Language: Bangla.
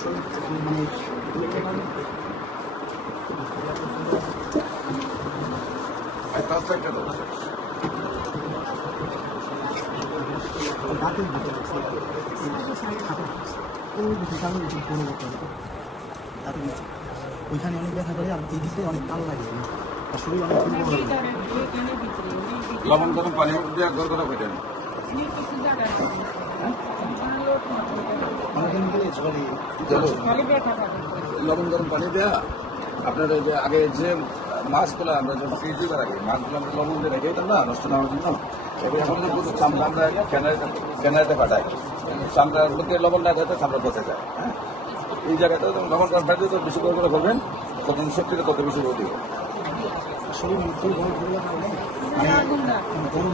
মানে দাঁতের দিকে দাঁতের নিচে ওইখানে অনেক ব্যথা করে আর এই দিকে অনেক ভালো লাগে আসলে অনেক লবণ গরম পানি দিয়ে গড় গড় করে লবণ গরম পানি দেওয়া আপনার যে আগে যে মাছগুলো আমরা যখন ফ্রিজ দিবার আগে মাছগুলো আমরা লবণ দিয়ে রেখে দিতাম না নষ্ট না হওয়ার জন্য এবার এখন কিন্তু চামড়া আমরা ক্যানারিতে পাঠাই চামড়ার মধ্যে লবণ না দেওয়াতে চামড়া পচে যায়। হ্যাঁ, এই জায়গাতে লবণ গরম পানি দিয়ে বেশি করে করবেন তখন শক্তিটা তত বেশি করে দিবে। শরীর গরম